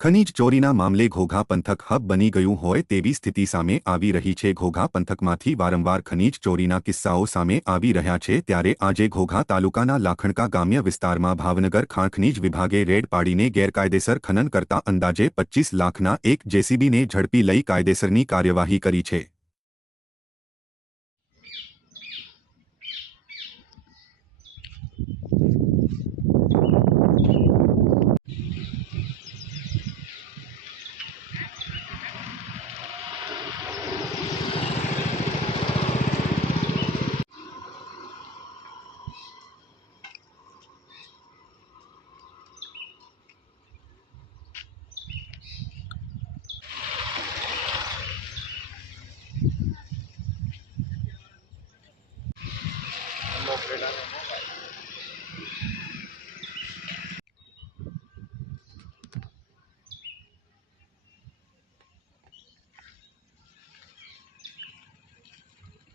ખનીજ ચોરીના મામલે ઘોઘા પંથક હબ બની ગયું હોય તેવી સ્થિતિ સામે આવી રહી છે। ઘોઘા પંથકમાંથી વારંવાર ખનીજ ચોરીના કિસ્સાઓ સામે આવી રહ્યા છે, ત્યારે આજે ઘોઘા તાલુકાના લાખણકા ગ્રામ્ય વિસ્તારમાં ભાવનગર ખાણ ખનીજ વિભાગે રેડ પાડીને ગેરકાયદેસર ખનન કરતા અંદાજે 25 લાખના એક જેસીબીને ઝડપી લઈ કાયદેસરની કાર્યવાહી કરી છે।